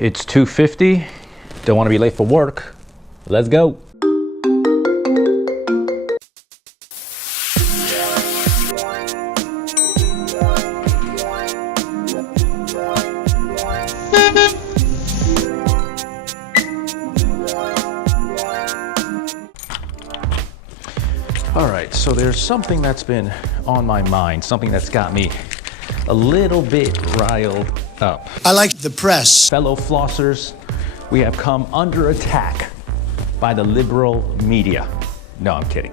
It's 2:50. Don't want to be late for work. Let's go. All right, so there's something that's been on my mind, something that's got me a little bit riled up. I like the press. Fellow flossers, we have come under attack by the liberal media. No, I'm kidding.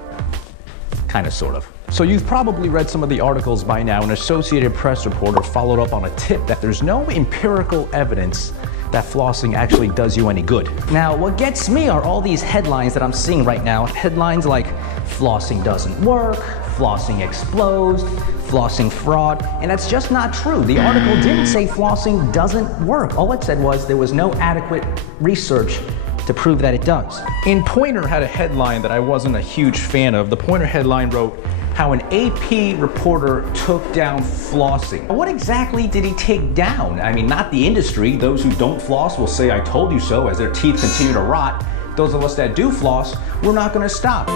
Kind of, sort of. So you've probably read some of the articles by now. An Associated Press reporter followed up on a tip that there's no empirical evidence that flossing actually does you any good. Now, what gets me are all these headlines that I'm seeing right now. Headlines like, flossing doesn't work, flossing explodes, flossing fraud, and that's just not true. The article didn't say flossing doesn't work. All it said was there was no adequate research to prove that it does. In Pointer had a headline that I wasn't a huge fan of. The Pointer headline wrote, how an AP reporter took down flossing. What exactly did he take down? I mean, not the industry. Those who don't floss will say, I told you so, as their teeth continue to rot. Those of us that do floss, we're not gonna stop.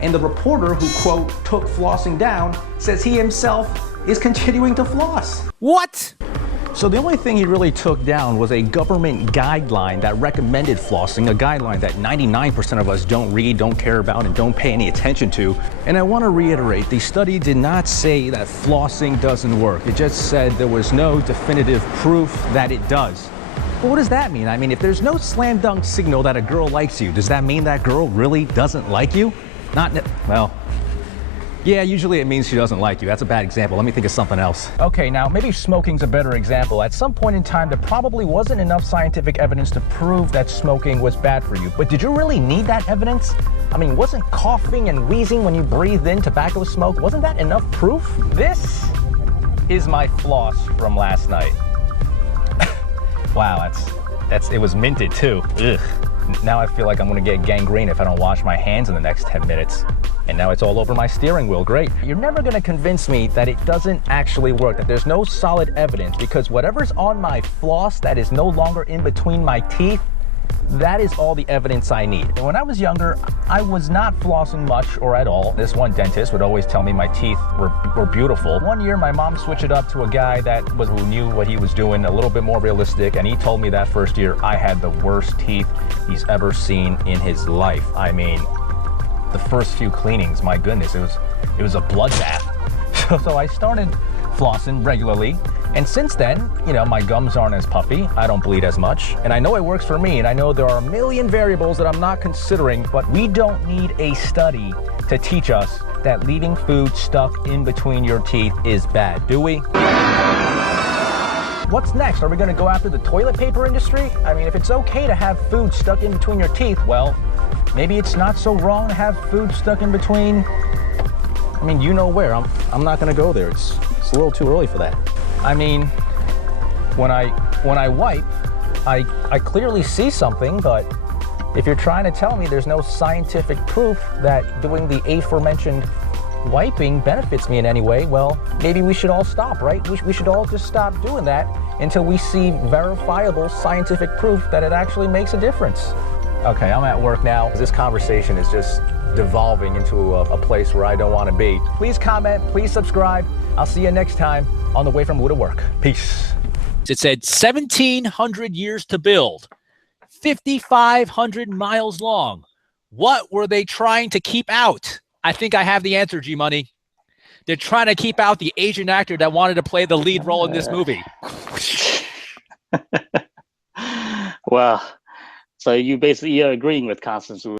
And the reporter who, quote, took flossing down, says he himself is continuing to floss. What? So the only thing he really took down was a government guideline that recommended flossing, a guideline that 99% of us don't read, don't care about, and don't pay any attention to. And I want to reiterate, the study did not say that flossing doesn't work. It just said there was no definitive proof that it does. Well, what does that mean? I mean, if there's no slam dunk signal that a girl likes you, does that mean that girl really doesn't like you? Well, yeah, usually it means she doesn't like you. That's a bad example. Let me think of something else. Okay, now maybe smoking's a better example. At some point in time, there probably wasn't enough scientific evidence to prove that smoking was bad for you. But did you really need that evidence? I mean, wasn't coughing and wheezing when you breathed in tobacco smoke, wasn't that enough proof? This is my floss from last night. Wow, it was minted too. Ugh. Now I feel like I'm gonna get gangrene if I don't wash my hands in the next 10 minutes. And now it's all over my steering wheel, great. You're never gonna convince me that it doesn't actually work, that there's no solid evidence, because whatever's on my floss that is no longer in between my teeth, that is all the evidence I need. And when I was younger, I was not flossing much or at all. This one dentist would always tell me my teeth were beautiful. One year, my mom switched it up to a guy who knew what he was doing, a little bit more realistic, and he told me that first year I had the worst teeth he's ever seen in his life. I mean, the first few cleanings, my goodness, it was a bloodbath. So I started flossing regularly, and since then, you know, my gums aren't as puffy, I don't bleed as much, and I know it works for me, and I know there are a million variables that I'm not considering, but we don't need a study to teach us that leaving food stuck in between your teeth is bad, do we? What's next? Are we gonna go after the toilet paper industry? I mean, if it's okay to have food stuck in between your teeth, well, maybe it's not so wrong to have food stuck in between, I mean, you know where. I'm not gonna go there. It's a little too early for that. I mean, when I wipe, I clearly see something, but if you're trying to tell me there's no scientific proof that doing the aforementioned wiping benefits me in any way, well, maybe we should all stop, right? We should all just stop doing that until we see verifiable scientific proof that it actually makes a difference. Okay, I'm at work now. This conversation is just devolving into a place where I don't want to be. Please comment, please subscribe. I'll see you next time on the way from Woo to Work. Peace. It said 1,700 years to build, 5,500 miles long. What were they trying to keep out? I think I have the answer, G-Money. They're trying to keep out the Asian actor that wanted to play the lead role in this movie. Well, so you basically are agreeing with Constance Wu.